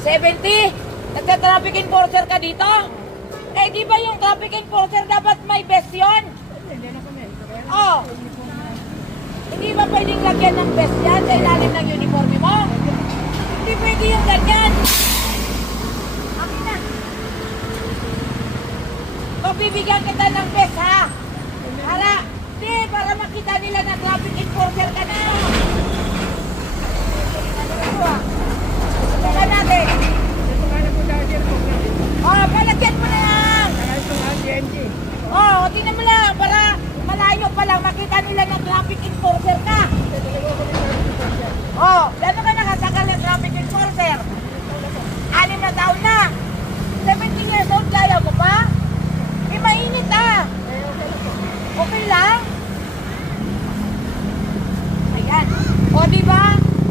70? Nagka-traffic enforcer ka dito? Eh, di ba yung traffic enforcer dapat may vest yun? Oh. Hindi ba pwedeng lagyan ng vest yan sa ilalim ng uniforme mo? Hindi pwede yung ganyan. Akin na. Pagbibigyan kita ng vest, ha? Para makita nila na traffic enforcer ka dito. Subukan natin. Oh, palagyan mo na yan. Oh, tingnan mo lang para malayo pa lang makita nila na traffic enforcer ka. Oh, gano'n ka nakasagal ng traffic enforcer? 6 na taon na. 17 years old, kaya mo pa? Eh, mainit ah. Okay lang? Ayan. O, diba?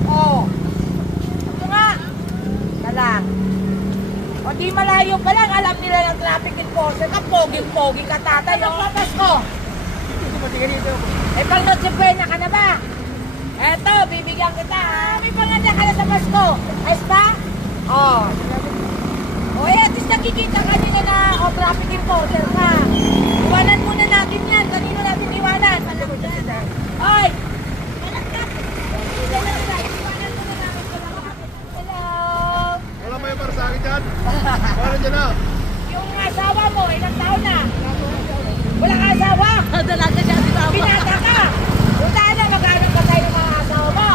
O. Ito nga. Talang. O, di malayo pa lang. Alam nila ng traffic enforcer ka. Pogi-pogi ka, tatay. O, patas ko. Eh, pang Noche Buena ka na ba? Eto, bibigyan kita. May panganda ka na sa Pasko. Ayos ba? O. O, eh, at least nakikita ka nila na traffic enforcer ka. Iwanan muna natin yan. Kanino natin iwanan? Oy! Hello! Wala may para sa akin dyan? Wala dyan na. Yung asawa mo, ilang taon na? Wala ka asawa? Dalaga siya si Papa. Binata ka! Punta na, maghanap ka tayo ng mga asawa mo.